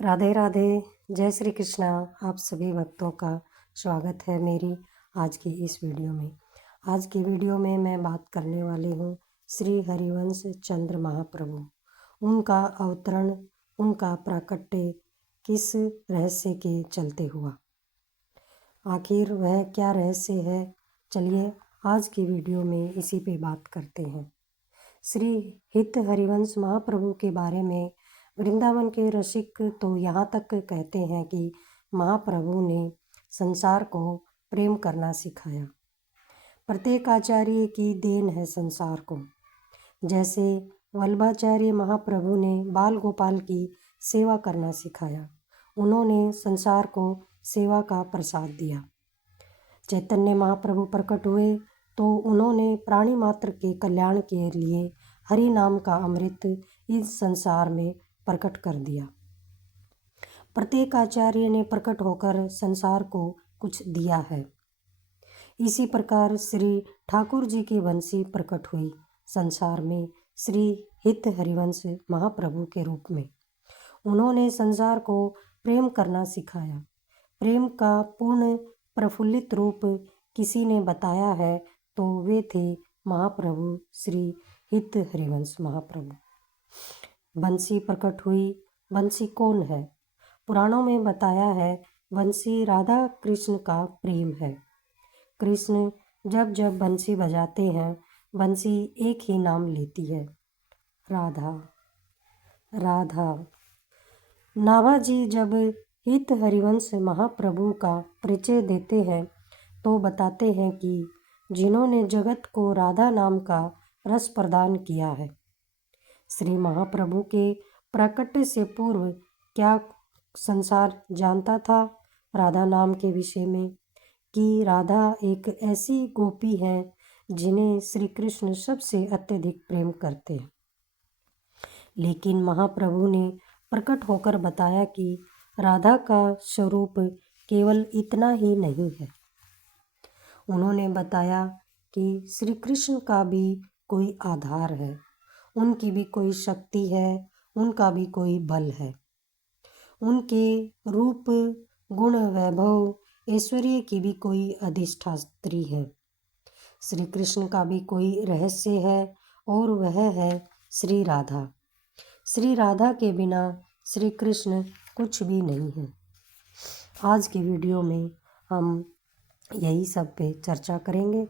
राधे राधे। जय श्री कृष्णा। आप सभी भक्तों का स्वागत है मेरी आज की इस वीडियो में। आज की वीडियो में मैं बात करने वाली हूँ श्री हरिवंश चंद्र महाप्रभु। उनका अवतरण, उनका प्राकट्य किस रहस्य के चलते हुआ, आखिर वह क्या रहस्य है। चलिए आज की वीडियो में इसी पे बात करते हैं। श्री हित हरिवंश महाप्रभु के बारे में वृंदावन के रसिक तो यहाँ तक कहते हैं कि महाप्रभु ने संसार को प्रेम करना सिखाया। प्रत्येक आचार्य की देन है संसार को। जैसे वल्लभाचार्य महाप्रभु ने बाल गोपाल की सेवा करना सिखाया, उन्होंने संसार को सेवा का प्रसाद दिया। चैतन्य महाप्रभु प्रकट हुए तो उन्होंने प्राणी मात्र के कल्याण के लिए हरि नाम का अमृत इस संसार में प्रकट कर दिया। प्रत्येक आचार्य ने प्रकट होकर संसार को कुछ दिया है। इसी प्रकार श्री ठाकुर जी की वंशी प्रकट हुई संसार में श्री हित हरिवंश महाप्रभु के रूप में। उन्होंने संसार को प्रेम करना सिखाया। प्रेम का पूर्ण प्रफुल्लित रूप किसी ने बताया है तो वे थे महाप्रभु श्री हित हरिवंश महाप्रभु। बंसी प्रकट हुई। बंसी कौन है? पुराणों में बताया है बंसी राधा कृष्ण का प्रेम है। कृष्ण जब जब बंसी बजाते हैं, बंसी एक ही नाम लेती है, राधा राधा। नाभाजी जब हित हरिवंश महाप्रभु का परिचय देते हैं तो बताते हैं कि जिन्होंने जगत को राधा नाम का रस प्रदान किया है। श्री महाप्रभु के प्राकट्य से पूर्व क्या संसार जानता था राधा नाम के विषय में, कि राधा एक ऐसी गोपी है जिन्हें श्री कृष्ण सबसे अत्यधिक प्रेम करते हैं। लेकिन महाप्रभु ने प्रकट होकर बताया कि राधा का स्वरूप केवल इतना ही नहीं है। उन्होंने बताया कि श्री कृष्ण का भी कोई आधार है, उनकी भी कोई शक्ति है, उनका भी कोई बल है। उनके रूप, गुण, वैभव, ऐश्वर्य की भी कोई अधिष्ठात्री है। श्री कृष्ण का भी कोई रहस्य है और वह है श्री राधा। श्री राधा के बिना श्री कृष्ण कुछ भी नहीं है। आज की वीडियो में हम यही सब पे चर्चा करेंगे।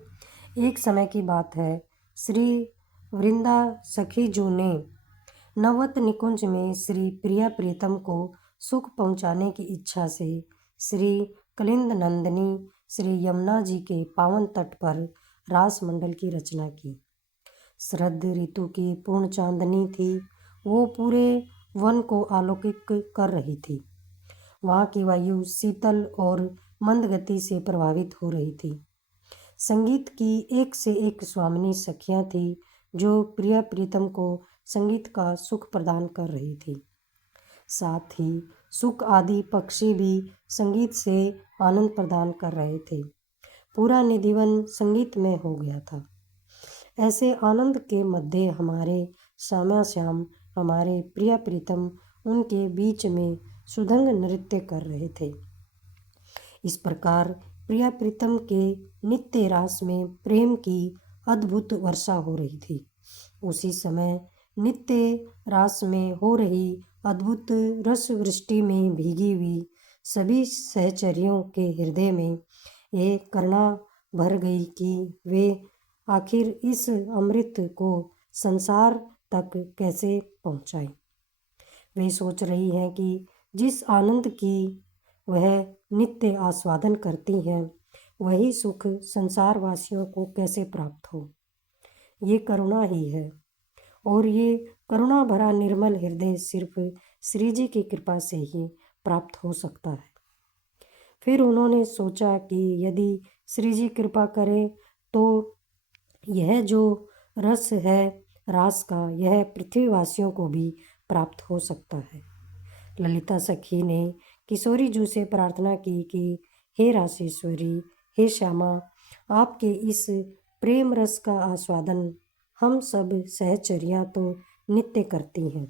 एक समय की बात है, श्री वृंदा सखी जी ने नवत निकुंज में श्री प्रिया प्रीतम को सुख पहुंचाने की इच्छा से श्री कलिंद नंदिनी श्री यमुना जी के पावन तट पर रास मंडल की रचना की। शरद ऋतु की पूर्ण चांदनी थी। वो पूरे वन को आलोकित कर रही थी। वहाँ की वायु शीतल और मंद गति से प्रभावित हो रही थी। संगीत की एक से एक स्वामिनी सखियाँ थी जो प्रिया प्रीतम को संगीत का सुख प्रदान कर रही थी। साथ ही सुख आदि पक्षी भी संगीत से आनंद प्रदान कर रहे थे। पूरा निधिवन संगीत में हो गया था। ऐसे आनंद के मध्य हमारे श्यामा श्याम, हमारे प्रिया प्रीतम उनके बीच में सुधंग नृत्य कर रहे थे। इस प्रकार प्रिया प्रीतम के नित्य रास में प्रेम की अद्भुत वर्षा हो रही थी। उसी समय नित्य रास में हो रही अद्भुत रस वृष्टि में भीगी हुई सभी सहचरियों के हृदय में ये करुणा भर गई कि वे आखिर इस अमृत को संसार तक कैसे पहुँचाएं। वे सोच रही हैं कि जिस आनंद की वह नित्य आस्वादन करती हैं, वही सुख संसार वासियों को कैसे प्राप्त हो। ये करुणा ही है और ये करुणा भरा निर्मल हृदय सिर्फ श्री जी की कृपा से ही प्राप्त हो सकता है। फिर उन्होंने सोचा कि यदि श्री जी कृपा करें तो यह जो रस है रास का, यह पृथ्वीवासियों को भी प्राप्त हो सकता है। ललिता सखी ने किशोरी जी से प्रार्थना की कि हे रासेश्वरी, हे श्यामा, आपके इस प्रेम रस का आस्वादन हम सब सहचर्या तो नित्य करती हैं।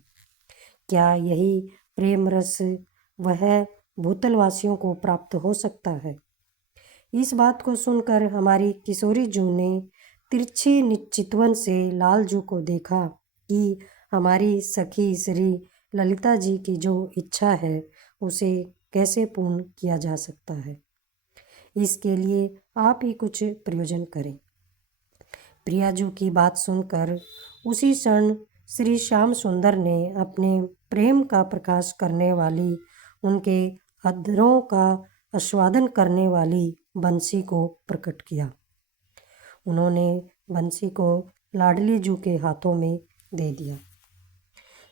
क्या यही प्रेम रस वह भूतलवासियों को प्राप्त हो सकता है। इस बात को सुनकर हमारी किशोरी जू ने तिरछी निश्चितवन से लालजू को देखा कि हमारी सखी श्री ललिता जी की जो इच्छा है उसे कैसे पूर्ण किया जा सकता है। इसके लिए आप ही कुछ प्रयोजन करें। प्रियाजू की बात सुनकर उसी क्षण श्री श्याम सुंदर ने अपने प्रेम का प्रकाश करने वाली, उनके अधरों का आस्वादन करने वाली बंसी को प्रकट किया। उन्होंने बंसी को लाडली जू के हाथों में दे दिया।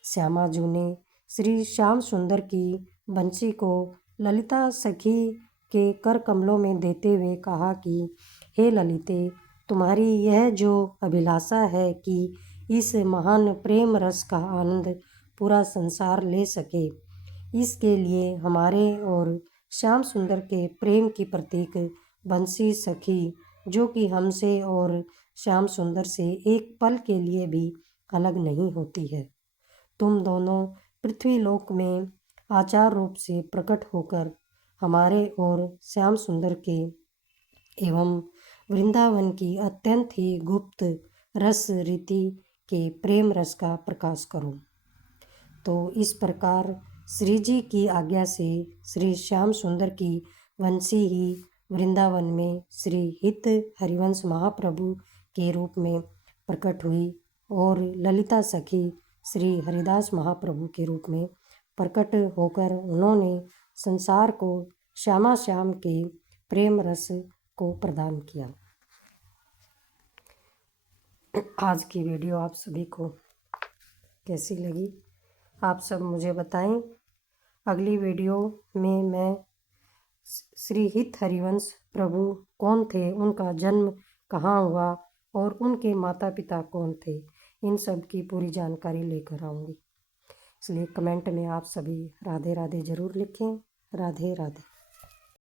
श्यामा जू ने श्री श्याम सुंदर की बंसी को ललिता सखी के कर कमलों में देते हुए कहा कि हे ललिते, तुम्हारी यह जो अभिलाषा है कि इस महान प्रेम रस का आनंद पूरा संसार ले सके, इसके लिए हमारे और श्याम सुंदर के प्रेम की प्रतीक बंसी सखी, जो कि हमसे और श्याम सुंदर से एक पल के लिए भी अलग नहीं होती है, तुम दोनों पृथ्वीलोक में आचार रूप से प्रकट होकर हमारे और श्याम सुंदर के एवं वृंदावन की अत्यंत ही गुप्त रस रीति के प्रेम रस का प्रकाश करो। तो इस प्रकार श्री जी की आज्ञा से श्री श्याम सुंदर की वंशी ही वृंदावन में श्री हित हरिवंश महाप्रभु के रूप में प्रकट हुई और ललिता सखी श्री हरिदास महाप्रभु के रूप में प्रकट होकर उन्होंने संसार को श्यामा श्याम के प्रेम रस को प्रदान किया। आज की वीडियो आप सभी को कैसी लगी आप सब मुझे बताएं। अगली वीडियो में मैं श्री हित हरिवंश प्रभु कौन थे, उनका जन्म कहाँ हुआ और उनके माता पिता कौन थे, इन सब की पूरी जानकारी लेकर आऊँगी। इसलिए कमेंट में आप सभी राधे राधे ज़रूर लिखें। राधे राधे।